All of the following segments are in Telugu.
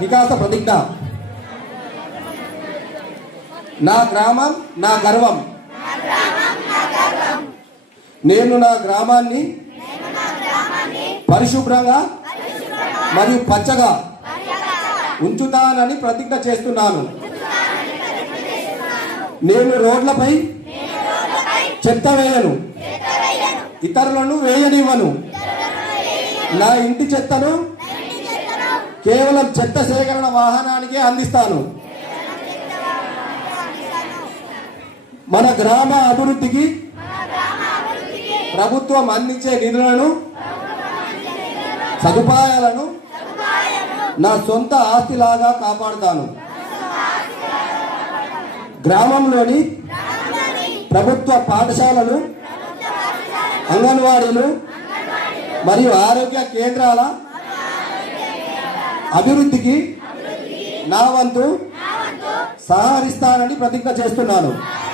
వికాస ప్రతిజ్ఞ. నా గ్రామం నా గర్వం. నేను నా గ్రామాన్ని పరిశుభ్రంగా మరియు పచ్చగా ఉంచుతానని ప్రతిజ్ఞ చేస్తున్నాను. నేను రోడ్లపై చెత్త వేయను, ఇతరులను వేయనివ్వను. నా ఇంటి చెత్తను కేవలం చెత్త సేకరణ వాహనానికే అందిస్తాను. మన గ్రామ అభివృద్ధికి ప్రభుత్వం అందించే నిధులను సదుపాయాలను నా సొంత ఆస్తిలాగా కాపాడుతాను. గ్రామంలోని ప్రభుత్వ పాఠశాలలు, అంగన్వాడీలు మరియు ఆరోగ్య కేంద్రాల అభివృద్ధికి నా వంతు సహకరిస్తానని ప్రతిజ్ఞ చేస్తున్నాను.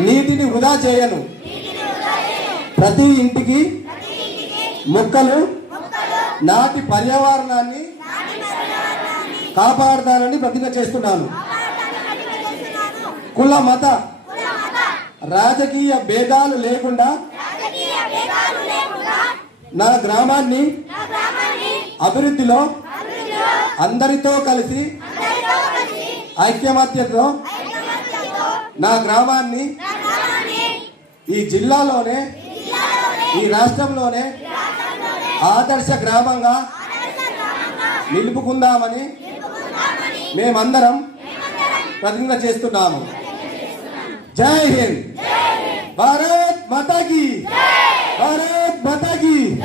నీటిని వృధా చేయను. ప్రతి ఇంటికి మొక్కలు నాటి పర్యావరణాన్ని కాపాడుతానని ప్రతిజ్ఞ చేస్తున్నాను. కుల మత రాజకీయ భేదాలు లేకుండా నా గ్రామాన్ని అభివృద్ధిలో అందరితో కలిసి ఐక్యమత్యతో నా గ్రామాన్ని ఈ జిల్లాలోనే ఈ రాష్ట్రంలోనే ఆదర్శ గ్రామంగా నిలుపుకుందామని మేమందరం ప్రతిజ్ఞ చేస్తున్నాము. జై హింద్. భారత్ మాతా కీ. భారత్ మాతా కీ.